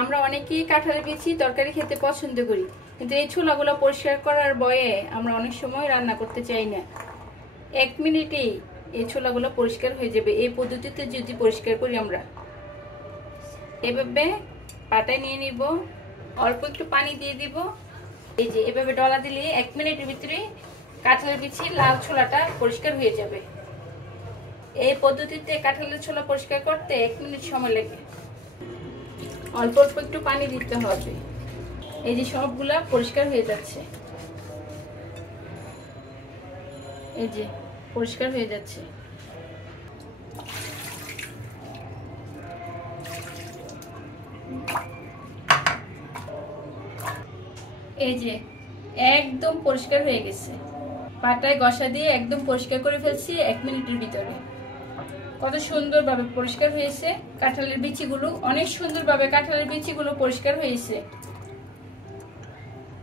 আমরা অনেকেই কাঁঠালের বিচি তরকারি খেতে পছন্দ করি, কিন্তু এই ছোলাগুলো পরিষ্কার করার ভয়ে আমরা অনেক সময় রান্না করতে চাই না। 1 মিনিটেই এই ছোলাগুলো পরিষ্কার হয়ে যাবে এই পদ্ধতিতে যদি পরিষ্কার করি। আমরা এভাবে পাটায় নিয়ে নিব, অল্প একটু পানি দিয়ে দিব। এই যে এভাবে ডলা দিলে 1 মিনিটের ভিতরে কাঁঠালের বিচি লাল ছোলাটা পরিষ্কার হয়ে যাবে। এই পদ্ধতিতে কাঁঠালের ছোলা পরিষ্কার করতে 1 মিনিট সময় লাগে। অল্প অল্প একটু পানি দিতে হবে। এই যে সবগুলা পরিষ্কার হয়ে যাচ্ছে, এই যে পরিষ্কার হয়ে যাচ্ছে। এই যে একদম পরিষ্কার হয়ে গেছে, পাটায় ঘষা দিয়ে একদম পরিষ্কার করে ফেলছি 1 মিনিটের ভিতরে। কত সুন্দরভাবে পরিষ্কার হয়েছে কাঁঠালের বিচিগুলো, অনেক সুন্দরভাবে কাঁঠালের বিচিগুলো পরিষ্কার হয়েছে।